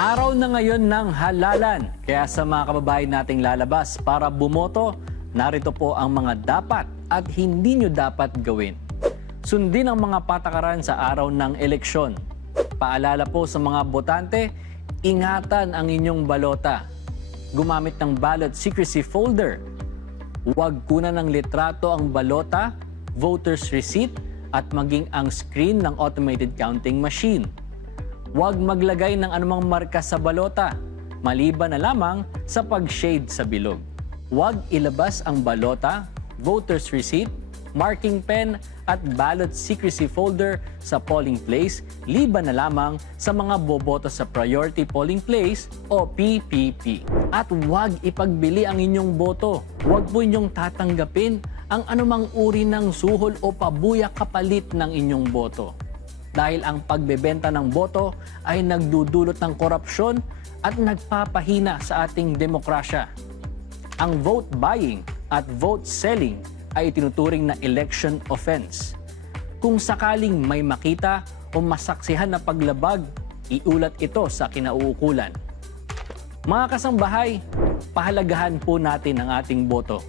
Araw na ngayon ng halalan. Kaya sa mga kababayan nating lalabas para bumoto, narito po ang mga dapat at hindi nyo dapat gawin. Sundin ang mga patakaran sa araw ng eleksyon. Paalala po sa mga botante, ingatan ang inyong balota. Gumamit ng ballot secrecy folder. Huwag kunan ng litrato ang balota, voter's receipt, at maging ang screen ng automated counting machine. Huwag maglagay ng anumang marka sa balota, maliban na lamang sa pag-shade sa bilog. Huwag ilabas ang balota, voter's receipt, marking pen at ballot secrecy folder sa polling place, liban na lamang sa mga boboto sa priority polling place o PPP. At huwag ipagbili ang inyong boto. Huwag po inyong tatanggapin ang anumang uri ng suhol o pabuya kapalit ng inyong boto dahil ang pagbebenta ng boto ay nagdudulot ng korupsyon at nagpapahina sa ating demokrasya. Ang vote buying at vote selling ay itinuturing na election offense. Kung sakaling may makita o masaksihan na paglabag, iulat ito sa kinauukulan. Mga kasambahay, pahalagahan po natin ang ating boto.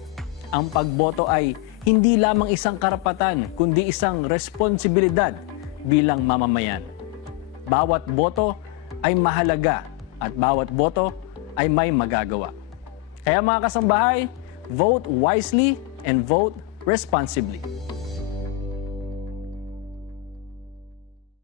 Ang pagboto ay hindi lamang isang karapatan, kundi isang responsibilidad bilang mamamayan. Bawat boto ay mahalaga at bawat boto ay may magagawa. Kaya mga kasambahay, vote wisely and vote responsibly.